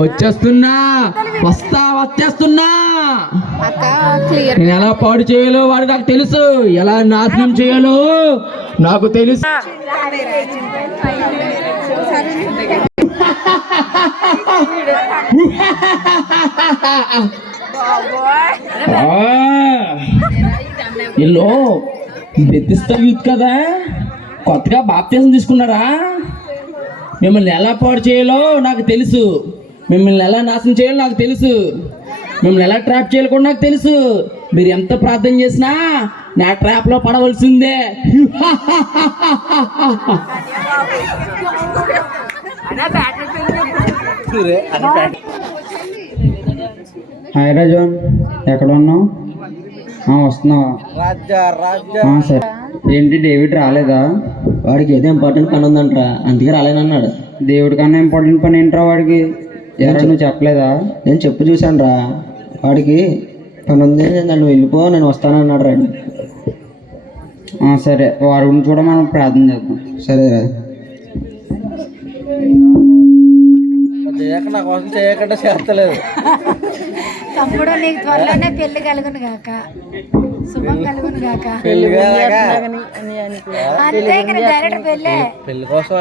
వచ్చేస్తున్నా వచ్చేస్తున్నా. నేను ఎలా పాడు చేయాలో వాడు నాకు తెలుసు, ఎలా నాశనం చేయాలో నాకు తెలుసు. వీళ్ళు బెదిస్తా యూత్ కదా, కొత్తగా బాప్తిజం తీసుకున్నారా? మిమ్మల్ని ఎలా పాడు చేయాలో నాకు తెలుసు, మిమ్మల్ని ఎలా నాశనం చేయాలో నాకు తెలుసు, మిమ్మల్ని ఎలా ట్రాప్ చేయాలో కూడా నాకు తెలుసు. మీరు ఎంత ప్రార్థన చేసినా నా ట్రాప్లో పడవలసిందే. హాయ్ రాజన్, ఎక్కడ ఉన్నావు? వస్తున్నావా? సరే. ఏంటి డేవిడ్ రాలేదా? వాడికి ఏదో ఇంపార్టెంట్ పని ఉందంటరా, అందుకే రాలేనన్నాడు. దేవుడి కన్నా ఇంపార్టెంట్ పని ఏంట్రా వాడికి? నువ్వు చెప్పలేదా? నేను చెప్పు చూశాను రా, వాడికి పని ఉంది, నన్ను వెళ్ళిపో, నేను వస్తానన్నాడు రా. సరే, వారి గురించి కూడా మనం ప్రార్థన చేద్దాం. సరేరా. నా కోసం చేయకుండా చేస్తలేదు. తమ్ముడు నీకు త్వరలోనే పెళ్లి కలుగును గాక, శుభం కలుగును గాక. అంతే ఇంకా డైరెక్ట్ పెళ్ళే. పెళ్లి కోసం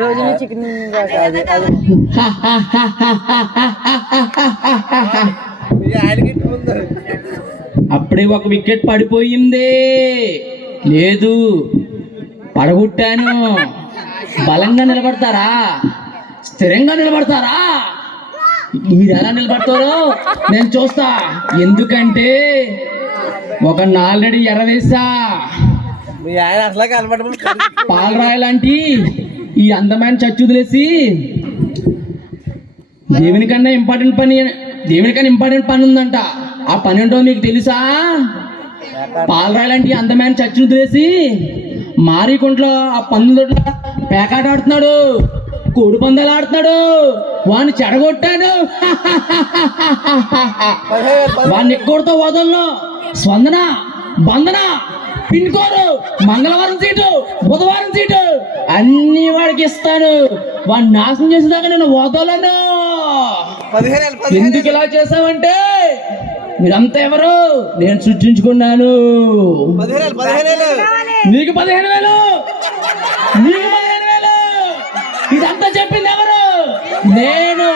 రోజు చికెన్ అప్పుడే ఒక వికెట్ పడిపోయింది. లేదు, పడగొట్టాను. బలంగా నిలబడతారా? స్థిరంగా నిలబడతారా? మీరు ఎలా నిలబడతారో నేను చూస్తా. ఎందుకంటే ఒక ఆల్రెడీ ఎరవేసా. పాలరాయి లాంటి ఈ అందమైన చచ్చు వదిలేసి దేవునికన్నా ఇంపార్టెంట్ పని ఉందంట. ఆ పని ఏంటో మీకు తెలుసా? పాలరాయి లాంటి అందమైన చచ్చును వదిలేసి మారికుంట్లో ఆ పందుల పేకాట ఆడుతున్నాడు, కోడి పందాలు ఆడుతున్నాడు. వాడిని చెడగొట్టాను. వాడిని ఎక్కడితో వదలను. స్పందన, బంధన, పిన్కోరు, మంగళవారం సీటు, బుధవారం సీటు అన్ని వాడికి ఇస్తాను. వాడిని నాశనం చేసేదాకా నేను వదలను. ఎందుకు ఇలా చేసావంటే మీరంతా ఎవరు? నేను సృష్టించుకున్నాను. నీకు 15,000, నీకు 15,000. ఇదంతా చెప్పింది ఎవరు? నేను.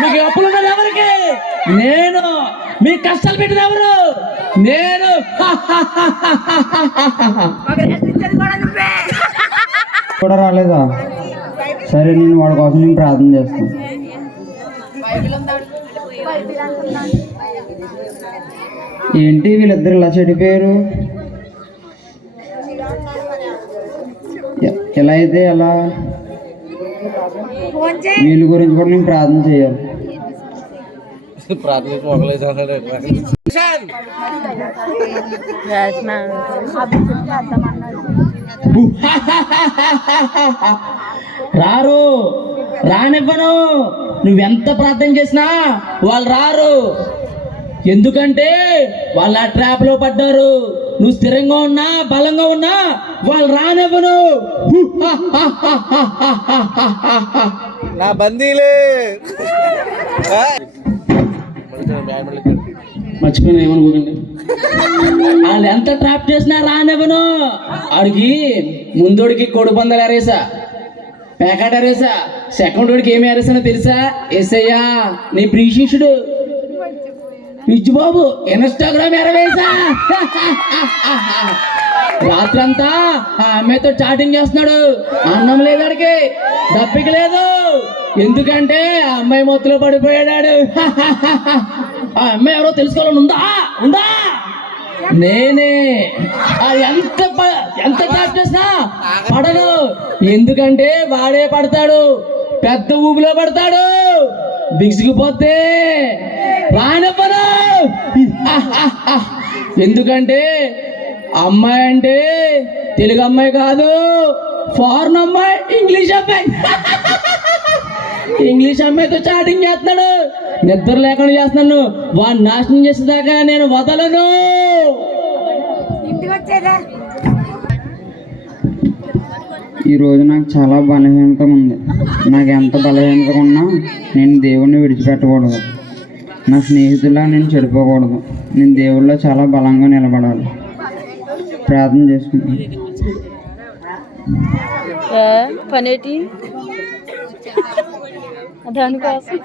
మీకు అప్పులున్నది ఎవరికి? నేను. మీకు కష్టాలు పెట్టింది ఎవరు? నేను. కూడా రాలేదా? సరే, నేను వాడి కోసం నేను ప్రార్థన చేస్తాను. ఏంటి వీళ్ళిద్దరు ఇలా చెడిపోయారు? ఎలా అయితే ఎలా? వీళ్ళ గురించి కూడా నేను ప్రార్థన చేయాలి. రారు, రానివ్వను. నువ్వెంత ప్రార్థన చేసినా వాళ్ళు రారు. ఎందుకంటే వాళ్ళు ఆ ట్రాప్ లో పడ్డారు. నువ్వు స్థిరంగా ఉన్నా, బలంగా ఉన్నా వాళ్ళు రానివ్వను. నా బందీలే. మర్చిపోయినా, ఏమనుకోకండి. వాళ్ళు ఎంత ట్రాప్ చేసినా రానివ్వను. ఆడికి ముందోడికి కోడి పందాలు ఎరేసా, పేకాట ఎరేసా, సెకండ్ వాడికి ఏమి ఎరేసానో తెలుసా? ఏసయ్యా నీ ప్రీశిష్యుడు బాబు ఇన్స్టాగ్రామ్ ఎరవేసా. రాత్రంతా ఆ అమ్మాయితో చాటింగ్ చేస్తున్నాడు. అన్నం లేదు, అడిగి దప్పిక లేదు. ఎందుకంటే ఆ అమ్మాయి మొత్తులో పడిపోయాడు. ఆ అమ్మాయి ఎవరో తెలుసుకోవాలని ఉందా? నేనే. ఎంత ట్రాప్ చేసినా పడను. ఎందుకంటే వాడే పడతాడు, పెద్ద ఊబిలో పడతాడు. బిగిసిపోతే రానివ్వను. ఎందుకంటే అమ్మాయి అంటే తెలుగు అమ్మాయి కాదు, ఫారెన్ అమ్మాయి, ఇంగ్లీష్ అమ్మాయి. ఇంగ్లీష్ అమ్మాయితో చాటింగ్ చేస్తున్నాడు, నిద్ర లేకుండా చేస్తున్నాను. వాడిని నాశనం చేసేదాకా నేను వదలను. ఈరోజు నాకు చాలా బలహీనత ఉంది. నాకు ఎంత బలహీనత ఉన్నా నేను దేవుణ్ణి విడిచిపెట్టకూడదు. నా స్నేహితులా నేను చెడిపోకూడదు. నేను దేవుళ్ళో చాలా బలంగా నిలబడాలి. ప్రార్థన చేసుకుంటాను. పనేటి దానికోసం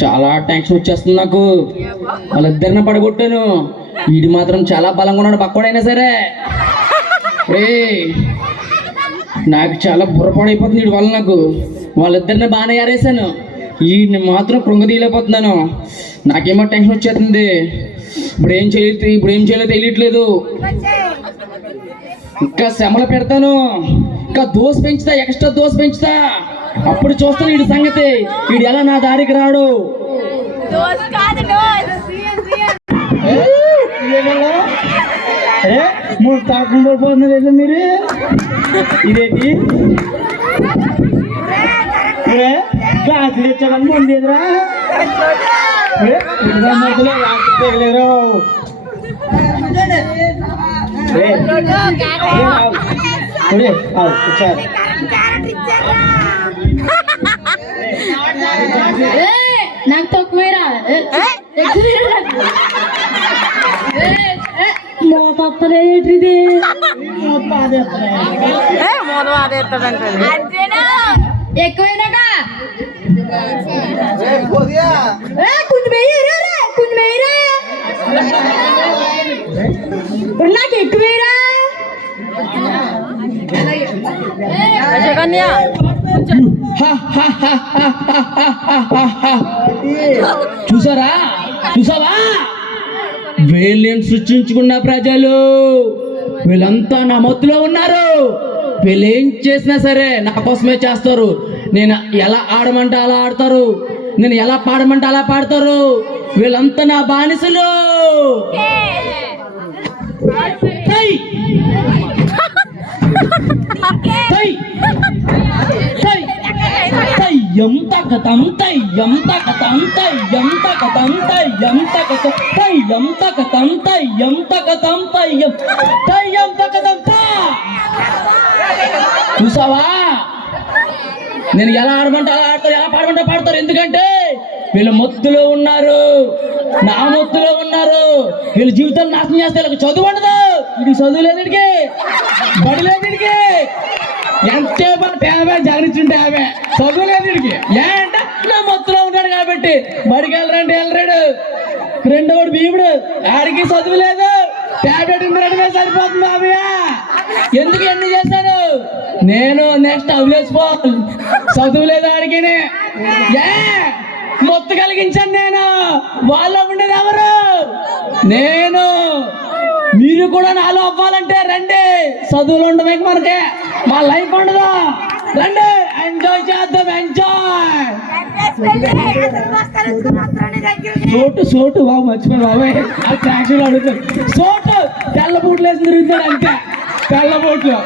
చాలా టెన్షన్ వచ్చేస్తుంది నాకు. వాళ్ళిద్దరిని పడగొట్టాను. వీడు మాత్రం చాలా బలంగా ఉన్నాడు, పక్కోడైనా సరే. నాకు చాలా బుర్రపాడైపోతుంది వీడి వల్ల. నాకు వాళ్ళిద్దరిని బాగానే ఆరేసాను, వీడిని మాత్రం కృంగదీయలేకపోతున్నాను. నాకేమో టెన్షన్ వచ్చేస్తుంది. ఇప్పుడు ఏం చేయాలో తెలియట్లేదు. ఇంకా శ్రమలు పెడతాను, ఇంకా దోశ పెంచుతా, ఎక్స్ట్రా దోశ పెంచుతా. అప్పుడు చూస్తాను వీడి సంగతి, వీడు ఎలా నా దారికి రాడు. మూడు తాకం పడిపోతున్నారు మీరు. ఇదేంటి క్లాసులు తెచ్చామని ముందు ఎదురా నాకు తక్కువేరా మోతేటిది ఎక్కువైనాక కొంచెం వేయరా నాకు ఎక్కువేరా. చూసావా వీళ్ళని సృష్టించుకున్న ప్రజలు వీళ్ళంతా నా మత్తులో ఉన్నారు. వీళ్ళు ఏం చేసినా సరే నా కోసమే చేస్తారు. నేను ఎలా ఆడమంటే అలా ఆడతారు, నేను ఎలా పాడమంటే అలా పాడతారు. వీళ్ళంతా నా బానిసలు. చూసావా నేను ఎలా ఆడమంటే అలా ఆడతారు, ఎలా పాడమంటే పాడతారు. ఎందుకంటే వీళ్ళు మొత్తులో ఉన్నారు, నా మొత్తులో ఉన్నారు. వీళ్ళ జీవితాలు నాశనం చేస్తే వీళ్ళకి చదువు ఉండదు. వీడికి చదువు లేదు, వీడికి బడి లేదు, వీడికి ఎంతసేపు జాగ్రత్త ఆమె చదువు లేదు వీడికి. ఏంటంటే నా మొత్తులో ఉంటాడు కాబట్టి బడికి వెళ్ళరంటే వెళ్ళరాడు. రెండోడు భీముడు, ఆడికి చదువు లేదు, టాబ్లెట్ ఉండడమే సరిపోతుంది. ఆమె ఎందుకు ఎన్ని చేశాను నేను? నెక్స్ట్ అవ్వేసిపోవాలి, చదువు లేదు ఆడికి. మొత్తం కలిగించాను నేను. వాళ్ళు ఉండేది ఎవరు? నేను. మీరు కూడా నాలో అవ్వాలంటే రండి. చదువులు ఉండమే మనకి, మా లైఫ్ ఉండదు. రండి, ఎంజాయ్ చేద్దాం, ఎంజాయ్. సోటు బాబు మర్చిపోయి బాబాయ్, ఆ ట్యాక్సీలో అడుగుతాడు. సోటు తెల్ల బూట్లు వేసి తిరుగుతాడు అంతే, తెల్ల బూట్లు.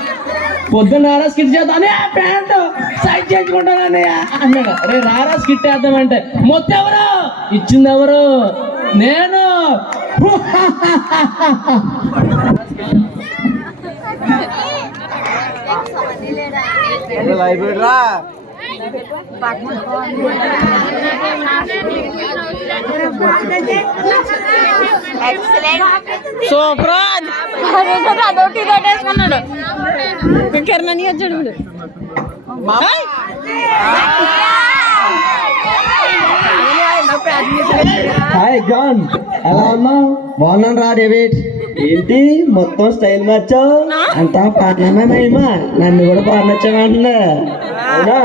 పొద్దున్న రారా స్కిట్ చేద్దాం అని ప్యాంటు సైడ్ చేసుకుంటాను అన్నాడు. రే రారా స్కిట్ వేద్దామంటే మొత్తం ఎవరు ఇచ్చింది? ఎవరు? నేను. సూపర్. అదొకటి వేసుకున్నాడు. కిరణి వచ్చాడు. హాయ్ జాన్, ఎలా ఉన్నావు? బాగున్నాను రా డేవిడ్. ఏంటి మొత్తం స్టైల్ మార్చావు? అంతా పాడినమే మహిమా, నన్ను కూడా పాడినచ్చామంటుందా? అవునా?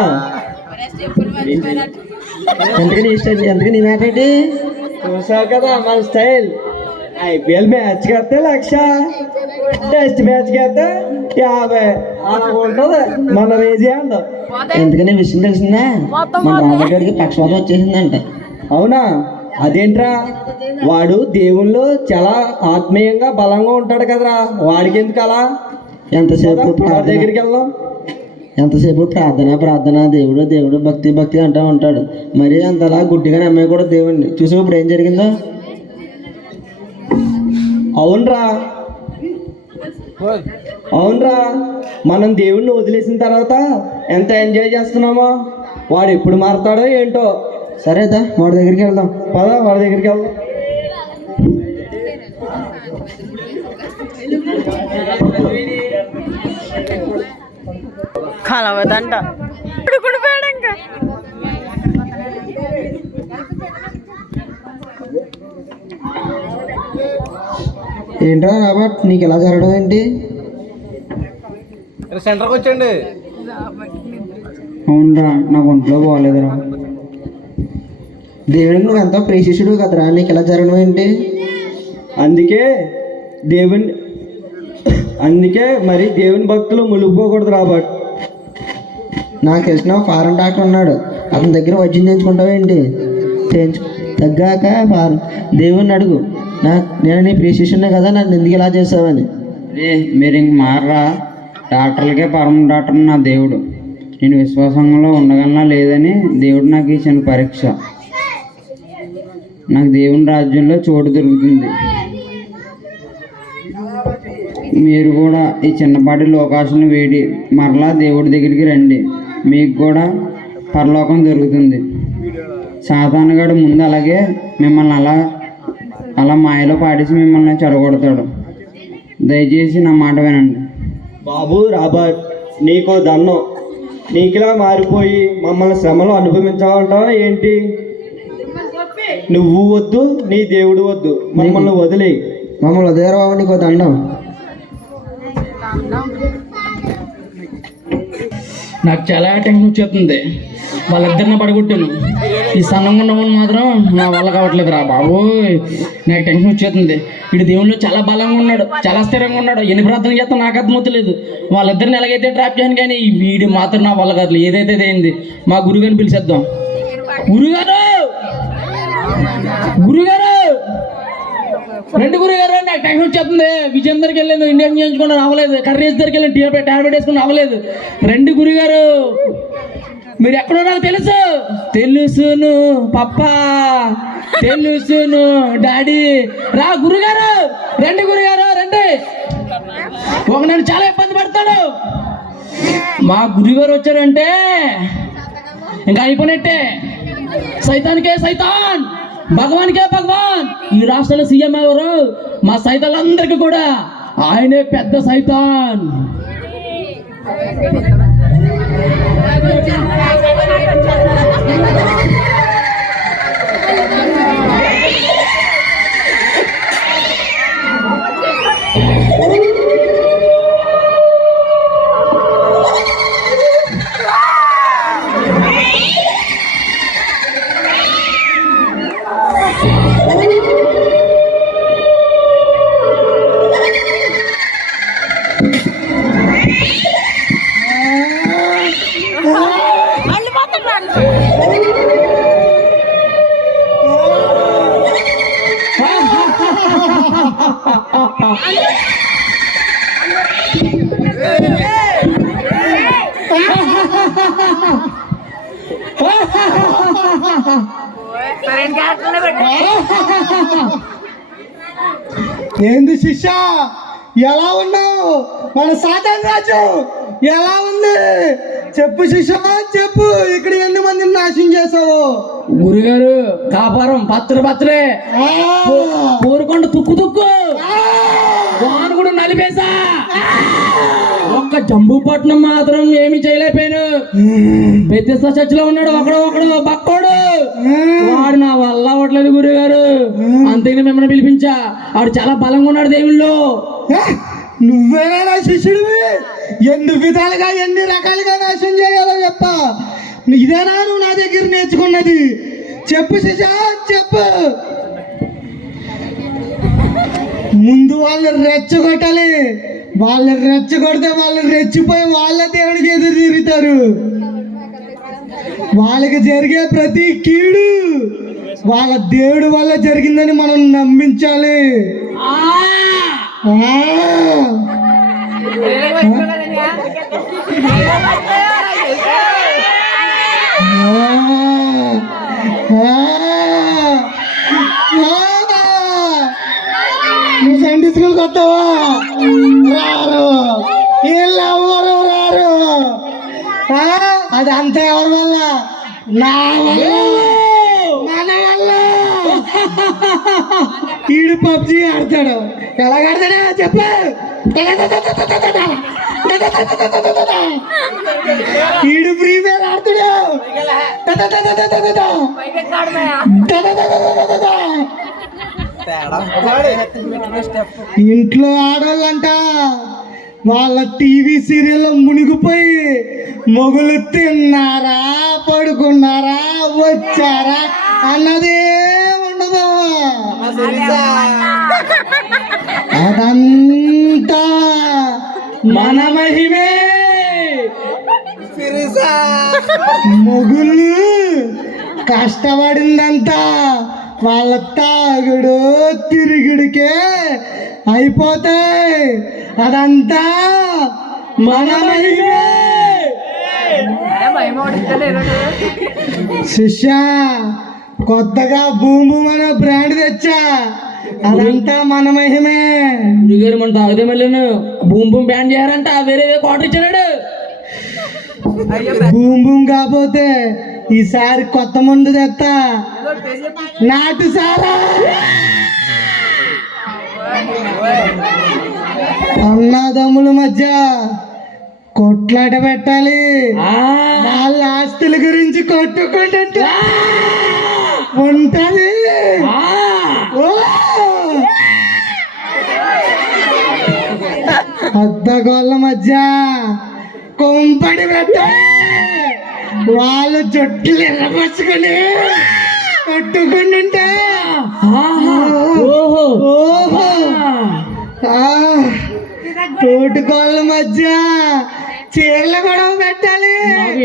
ఎందుకు నీ మ్యాటర్ ఏంటి? చూసావు కదా మన స్టైల్. ఐపీఎల్ మ్యాచ్ కడితే 1,00,000, టెస్ట్ మ్యాచ్ కడితే 50. అలా ఉంటుంది మన రేజీ అందం. ఎందుకని విషయం తెలిసిందా? మన రాజాగారికి పక్షపాతం వచ్చేసిందంట. అవునా? అదేంట్రా? వాడు దేవుళ్ళు చాలా ఆత్మీయంగా బలంగా ఉంటాడు కదరా, వాడికి ఎందుకు అలా? ఎంతసేపు దగ్గరికి వెళ్దాం, ఎంతసేపు ప్రార్థన, దేవుడు భక్తి అంటూ ఉంటాడు. మరి అంతలా గుడ్డిగా నమ్మే కూడా దేవుణ్ణి. చూసావు ఇప్పుడు ఏం జరిగిందో? అవునరా, అవునరా, మనం దేవుణ్ణి వదిలేసిన తర్వాత ఎంత ఎంజాయ్ చేస్తున్నామో వాడు ఎప్పుడు మారతాడో ఏంటో. సరేదా వాడి దగ్గరికి వెళ్దాం, పదా వాడి దగ్గరికి వెళ్దాం. కలవదంట పడుకుడిపోయాడు ఇంకా. ఏంట్రా రాబర్ట్, నీకు ఎలా జరగడం ఏంటి? సెంటర్కి వచ్చండి. అవునరా, నాకు ఒంట్లో బాగోలేదురా. దేవుడికి నువ్వు ఎంతో ప్రేషిషుడు కదరా, నీకు ఎలా జరగడం ఏంటి? అందుకే మరి దేవుని భక్తులు మునిగిపోకూడదు రాబర్ట్. నాకు తెలిసిన ఫారెన్ డాక్టర్ ఉన్నాడు, అతని దగ్గర వైద్యం చేయించుకుంటావేంటి? తగ్గాక దేవుణ్ణి అడుగు, నేను నీ ప్రేషిషునే కదా, నన్ను ఎందుకు ఇలా చేసావని. మీరు ఇంక మారరా. డాక్టర్లకే పరమ డాక్టర్ నా దేవుడు. నేను విశ్వాసంలో ఉండగలనా లేదని దేవుడు నాకు ఇచ్చిన పరీక్ష. నాకు దేవుని రాజ్యంలో చోటు దొరుకుతుంది. మీరు కూడా ఈ చిన్నపాటి లోకాలను వేడి మరలా దేవుడి దగ్గరికి రండి, మీకు కూడా పరలోకం దొరుకుతుంది. సాతానుగాడు ముందు అలాగే మిమ్మల్ని అలా మాయలో పాడేసి మిమ్మల్ని చెడగొడతాడు. దయచేసి నా మాట వినండి. బాబు రాబర్ట్, నీకో దన్నం. నీకులా మారిపోయి మమ్మల్ని శ్రమలో అనుభవించాలంటావా ఏంటి? నువ్వు వద్దు, నీ దేవుడు వద్దు, మమ్మల్ని వదిలేయి. మమ్మల్ని వదిలేరు బాబు, నీకో దండం. నాకు చాలా టెన్షన్ వచ్చేస్తుంది. వాళ్ళిద్దరిని పడగొట్టాను. ఈ సన్నంగా ఉన్నవాళ్ళు మాత్రం నా వల్ల కావట్లేదు రా బాబోయ్. నాకు టెన్షన్ వచ్చేస్తుంది. ఇటు దేవుళ్ళు చాలా బలంగా ఉన్నాడు, చాలా స్థిరంగా ఉన్నాడు. ఎన్ని ప్రార్థన చేస్తాం నాకు అర్థమవుతలేదు. వాళ్ళిద్దరిని ఎలాగైతే ట్రాప్ చేయను, కానీ ఈ వీడి మాత్రం నా వల్ల కాదు. ఏదైతే అయింది మా గురుగారిని పిలిచేద్దాం. గురుగారు, గురుగారు, రెండు గురుగారు, నాకు టెన్షన్ వచ్చేస్తుంది. విజయం దగ్గరికి వెళ్ళలేదు, ఇండియన్ చేయించుకున్నాను అవ్వలేదు. కర్రీస్ దగ్గరికి వెళ్ళి టాబ్లెట్ వేసుకుని అవ్వలేదు. రెండు గురుగారు, మీరు ఎక్కడో నాకు తెలుసును పప్పా, తెలుసును డాడీ. రా గురుగారు, రండి గురుగారు రండి. ఒక నన్ను చాలా ఇబ్బంది పడతాడు. మా గురుగారు వచ్చారంటే ఇంకా అయిపోయినట్టే. సైతానికే సైతాన్, భగవానికే భగవాన్. ఈ రాష్ట్రంలో సీఎం ఎవరు? మా సైతాన్లందరికీ కూడా ఆయనే పెద్ద సైతాన్. ఏంది శిష్య, ఎలా ఉన్నావు? మన సాతాన్ రాజు ఎలా ఉంది? చెప్పు శిష్య, చెప్పు. ఇక్కడ ఎన్ని మందిని నాశనం చేసావు? గురుగారు కాపారం పత్రే కోరుకొండ తుక్కు వాను కూడా నలిపేసా. ఒక్క జంబూపట్నం మాత్రం ఏమి చేయలేకపోయాను. బెత్తెస్తా చర్చిలో ఉన్నాడు ఒకడు బక్కోడు. వాడు నా వల్ల అవ్వట్లేదు గురుగారు. అంతేగా మిమ్మల్ని పిలిపించా. వాడు చాలా బలంగా ఉన్నాడు దేవుళ్ళు. నువ్వేనా నా శిష్యుడివి? ఎన్ని విధాలుగా ఎన్ని రకాలుగా నాశనం చేయాలో చెప్ప. ఇదేనా నువ్వు నా దగ్గర నేర్చుకున్నది? చెప్పు శిష్య, చెప్పు. ముందు వాళ్ళని రెచ్చగొట్టాలి. వాళ్ళని రెచ్చగొడితే వాళ్ళు రెచ్చిపోయి వాళ్ళ దేవుడికి ఎదురు తిరుగుతారు. వాళ్ళకి జరిగే ప్రతి కీడు వాళ్ళ దేవుడి వల్ల జరిగిందని మనం నమ్మించాలి. నువ్వు సండే స్కూల్కి వస్తావా? అదంతా ఎవరి వల్ల? నా వల్ల, మన వల్ల. ఈడు పబ్జి ఆడతాడు. ఎలా ఆడతాడా చెప్పు. ఈడు ఫ్రీ ఫైర్ ఆడతాడు. ఇంట్లో ఆడవాళ్ళంట వాళ్ళ టీవీ సీరియల్లో మునిగిపోయి మొగులు తిన్నారా, పడుకున్నారా, వచ్చారా అన్నదే ఉండదు. అదంతా మన మహిమే. మొగుళ్ళు కష్టపడిందంతా వాళ్ళ తాగుడు తిరుగుడికే అయిపోతాయి. అదంతా మన మహిమే. శిష్య, కొత్తగా బూమ్ బూమ్ అనే బ్రాండ్ తెచ్చా. అదంతా మన మహిమే. గురుగారు మన తాగితే మళ్ళీ బూమ్ బూమ్ బ్యాన్ చేయారంట. వేరే క్వార్టర్ ఇచ్చాడు. బూమ్ బూమ్ కాకపోతే ఈసారి కొత్త మందు తెస్తా. నాటు సారా. అన్నదమ్ముల మధ్య కొట్లాట పెట్టాలి. వాళ్ళ ఆస్తుల గురించి కొట్టుకుంటుంటే ఉంటది. అద్దగోళ్ళ మధ్య కొంపడి పెట్టాలి. వాళ్ళు జుట్టులు ఎర్రపరుచుకొని కొట్టుకుంటుంటే తోటికోళ్ళ మధ్య చీరలు గొడవ పెట్టాలి.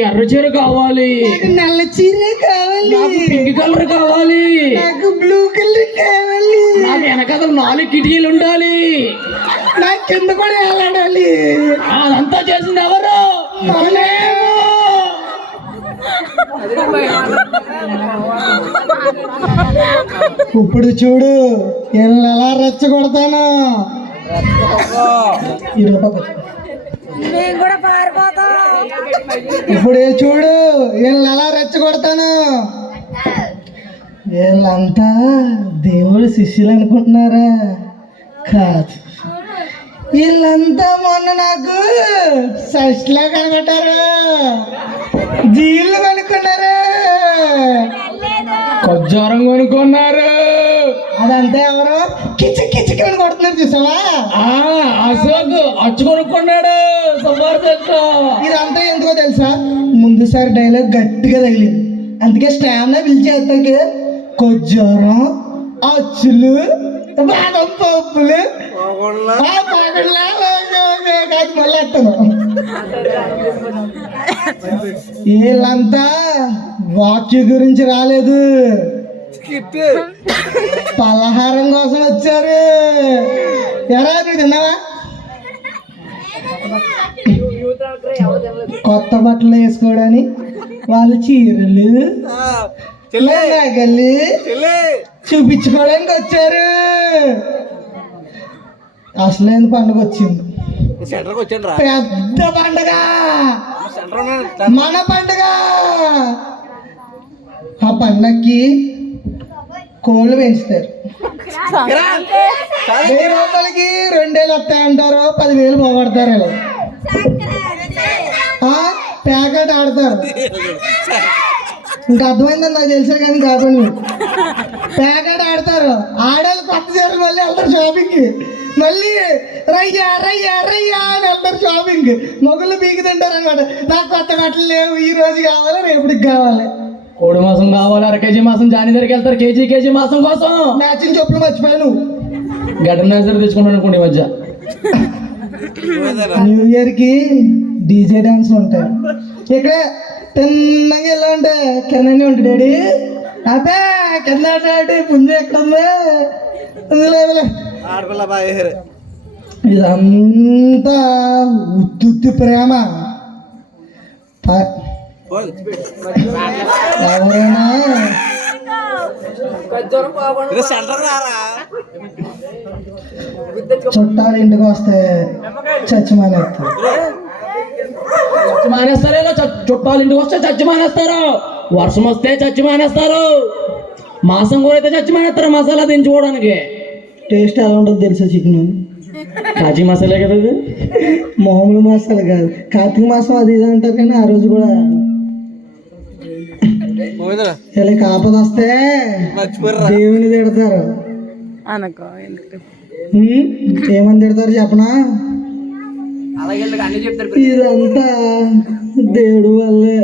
ఎర్ర చీర కావాలి, నల్ల చీర కావాలి, పింక్ కలర్ కావాలి, నాకు బ్లూ కలర్ కావాలి, నాకు వెనకాల 4 కిటికీలు ఉండాలి, నాకు కింద కూడా వెళ్ళాడాలి. అదంతా చేసింది ఎవరు? ఇప్పుడు చూడు వీళ్ళని ఎలా రెచ్చగొడతాను. మేము కూడా పారిపోతాం. ఇప్పుడు చూడు వీళ్ళని ఎలా రెచ్చగొడతాను. వీళ్ళంతా దేవుడు శిష్యులు అనుకుంటున్నారా? కాదు. వీళ్ళంతా మొన్న నాకు షష్లా కనబడ్డారు, జీళ్ళు కనుక్కున్నారు, కొజ్జారం కొనుక్కున్నారు. అదంతా ఎవరు కిచి కిచికి అని కొడుతున్నారు చూసావా? అశోక్ అచ్చు కొనుక్కున్నాడు. ఇదంతా ఎందుకో తెలుసా? ముందుసారి డైలాగ్ గట్టిగా తగిలింది, అందుకే స్టామినా పిలిచేస్తాకి కొజ్జారం, అచ్చులు, బాదం పప్పులు, మళ్ళీ ఎత్తాను. వీళ్ళంతా వాక్య గురించి రాలేదు, పలహారం కోసం వచ్చారు. ఎరా నువ్వు తిన్నావా? కొత్త బట్టలు వేసుకోవడానికి వాళ్ళు చీరలు నగలు చూపించుకోవడానికి వచ్చారు. అసలేని పండుగ వచ్చింది, పెద్ద పండుగ, మన పండుగ. ఆ పండగకి కోళ్ళు పెంచుతారు. 1000 రూపాయలకి 2000 వస్తాయంటారు, 10,000 పోగొడతారు. ఇలా ప్యాకెట్ ఆడతారు. ఇంకా అర్థమైందని నాకు తెలుసు కానీ కాకుండా ప్యాకెట్ ఆడతారు. ఆడాలి కొత్త చీరలు మళ్ళీ వెళ్తారు షాపింగ్కి. మళ్ళీ రయ్యా రయ్యా రయ్యా అని వెళ్తారు షాపింగ్. మొగుళ్ళు పీకి తింటారు అనమాట. నాకు కొత్త బట్టలు లేవు, ఈ రోజు కావాలి, రేపటికి కావాలి. కోడి మాసం కావాలి, 1 కేజీ మాసం జాని దగ్గరికి వెళ్తారు. కేజీ మాసం కోసం మ్యాచింగ్ చెప్పులు మర్చిపోయాను. గడ్డ నర్సరీ తెచ్చుకుంటాను అనుకోండి ఈ మధ్య. న్యూ ఇయర్కి డీజే డాన్స్లు ఉంటాయి. ఇక్కడ తిన్నగా ఎలా ఉంటాయి, కిందనే ఉంటాయి డాడీ. అదే కింద డాడీ పుంజు ఎక్కడ ఉందా? ఇదంతా ఉత్తుత్తి ప్రేమ. ఎవరైనా చుట్టాలు ఇంటికి వస్తే చచ్చిమానేస్తారు. మానేస్తారు, ఏదో చుట్టాలు ఇంటికి వస్తే చచ్చి మానేస్తారు, వర్షం వస్తే చచ్చి మానేస్తారు, మాసం కూర అయితే చచ్చి మానేస్తారు మసాలా దించుకోవడానికి. టేస్ట్ ఎలా ఉంటుంది తెలుసా చికెన్? కాజీ మసాలా కదా ఇది. మామూలు మసాలా కాదు, కార్తీక మాసం అది ఇది అంటారు కానీ ఆ రోజు కూడా ఇలా కాపది వస్తే దేవుని తిడతారు. అనుకో ఎందుకు ఏమని తిడతారు చెప్పనా? ఇదంతా దేవుడు వల్లే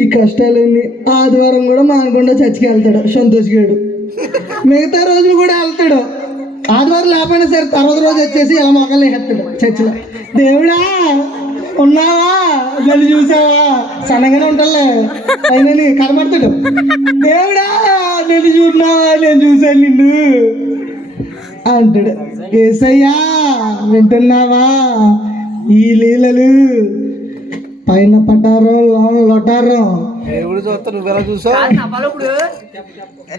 ఈ కష్టాలన్నీ. ఆదివారం కూడా మానకుండా చర్చికి వెళ్తాడు సంతోష్ గారు, మిగతా రోజులు కూడా వెళ్తాడు. ఆదివారం లేకపోయినా సరే తర్వాత రోజు వచ్చేసి ఇలా మొక్కలు వేస్తాడు చర్చిలో. దేవుడా ఉన్నావా, నన్ను చూసావా, సన్నగానే ఉంటాలే అయినా కనబడతాడు. దేవుడా నన్ను చూసినావా, నేను చూసాను నిన్ను అంటాడు. ఏసయ్యా వింటున్నావా, ఈ లీలలు పైన పటారం లోన లొటారం. దేవుడు చూస్తా, నువ్వెలా చూసావు?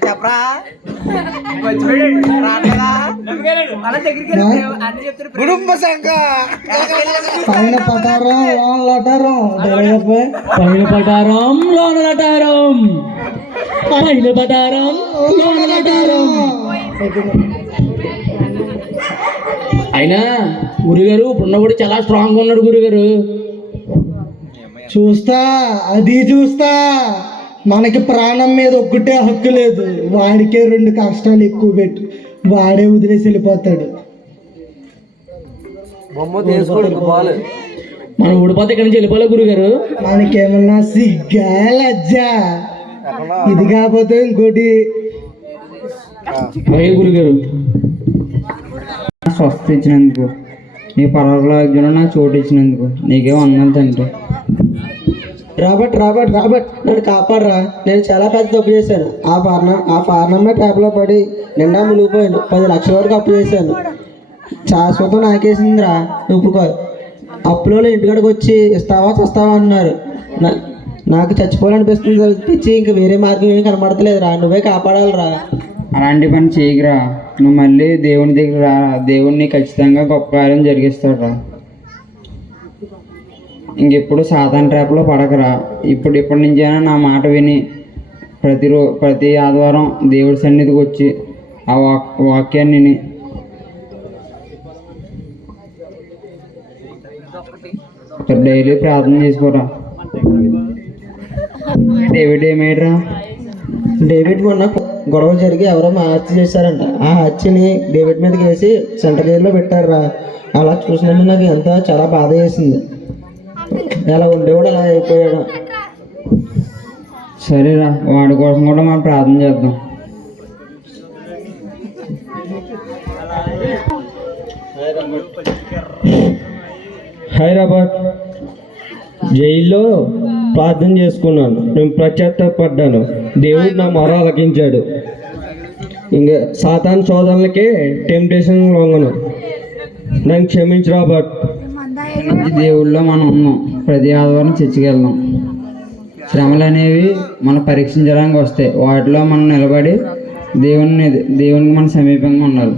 చెప్పరా కుటుంబ సంఘం పైన పటారం లోన లొటారం. పైన పటారం లోన లటారం, పైన పటారం లోన లటారం. అయినా గురుగారు ఇప్పుడున్నప్పుడు చాలా స్ట్రాంగ్ ఉన్నాడు గురుగారు. చూస్తా అది చూస్తా, మనకి ప్రాణం మీద ఒక్కటే హక్కు లేదు, వాడికే 2 కష్టాలు ఎక్కువ పెట్టు, వాడే వదిలేసి వెళ్ళిపోతాడు. బొమ్మ తీసుకోడు బాలు. మనం ఊడిపోతే ఇక్కడి నుంచి వెళ్ళిపోలే గురుగారు. మనకేమన్నా సిగ్గా లజ్జా, ఇది కాకపోతే ఇంకోటి. అలాగే గురుగారు. స్వస్థ ఇచ్చినందుకు, నీ పరలోకంలో నాకు చోటు ఇచ్చినందుకు నీకే వందనాలు తండ్రి. రాబర్ట్ రాబర్ట్ రాబర్ట్ నన్ను కాపాడరా, నేను చాలా పెద్ద తప్పు చేశాను. ఆ ఫార్నమ్మే ట్యాప్లో పడి నిండా మునిగిపోయాను. 10 లక్షల వరకు అప్పు చేశాను. శాశ్వతం నాకేసిందిరా. ఇప్పుడు అప్పులో ఇంటికాడికి వచ్చి ఇస్తావా చస్తావా అన్నారు. నాకు చచ్చిపోవాలనిపిస్తుంది తప్పించి ఇంక వేరే మార్గం ఏమీ కనబడతలేదురా, నువ్వే కాపాడాలిరా. అలాంటి పని చేయకురా, నువ్వు మళ్ళీ దేవుని దగ్గర రా, దేవుణ్ణి ఖచ్చితంగా గొప్ప కార్యం జరిగిస్తాడు రా. ఇంకెప్పుడు సాతాన్ ట్రాప్లో పడకరా. ఇప్పటి నుంచైనా నా మాట విని ప్రతి ఆదివారం దేవుడి సన్నిధికి వచ్చి ఆ వాక్యాన్ని విని డైలీ ప్రార్థన చేసుకోరా. డేవిడ్ ఏమేడ్రా? డేవిడ్ మొన్న గొడవ జరిగి ఎవరో హత్య చేశారంట. ఆ హత్యని డేవిడ్ మీదకి వేసి సెంటర్ జైల్లో పెట్టారురా. అలా చూసినట్టు నాకు ఎంత చాలా బాధ వేసింది. ఎలా ఉండేవాడు అలా అయిపోయాడు. సరేరా, వాడి కోసం కూడా మనం ప్రార్థన చేద్దాం. హైదరాబాద్ జైల్లో ప్రార్థన చేసుకున్నాను. నేను పశ్చాత్తాపడ్డాను. దేవుడు నా మొర ఆలకించాడు. ఇంకా సాతాన్ శోధనలకే టెంప్టేషన్ లొంగను. నన్ను క్షమించు రాబర్ట్. మంచి దేవుళ్ళలో మనం ఉన్నాం. ప్రతి ఆదివారం చర్చికి వెళ్దాం. శ్రమలు అనేవి మనం పరీక్షించడానికి వస్తాయి. వాటిలో మనం నిలబడి దేవునికి మనం సమీపంగా ఉండాలి.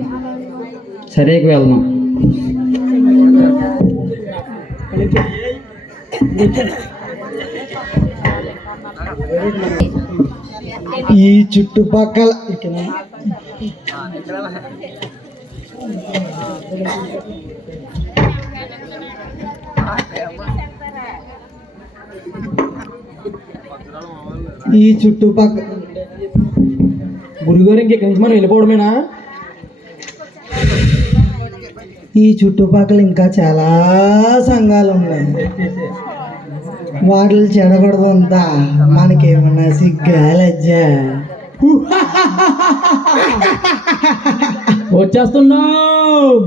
సరేకి వెళ్దాం. ఈ చుట్టుపక్కల గురుగారు ఇంకెక్కడి నుంచి మనం వెళ్ళిపోవడమేనా? ఈ చుట్టుపక్కల ఇంకా చాలా సంఘాలు ఉన్నాయి. వాటిని చెడగొడదు అంతా. మనకేమన్నా సిగ్గా లజ్జా? వచ్చేస్తున్నాం.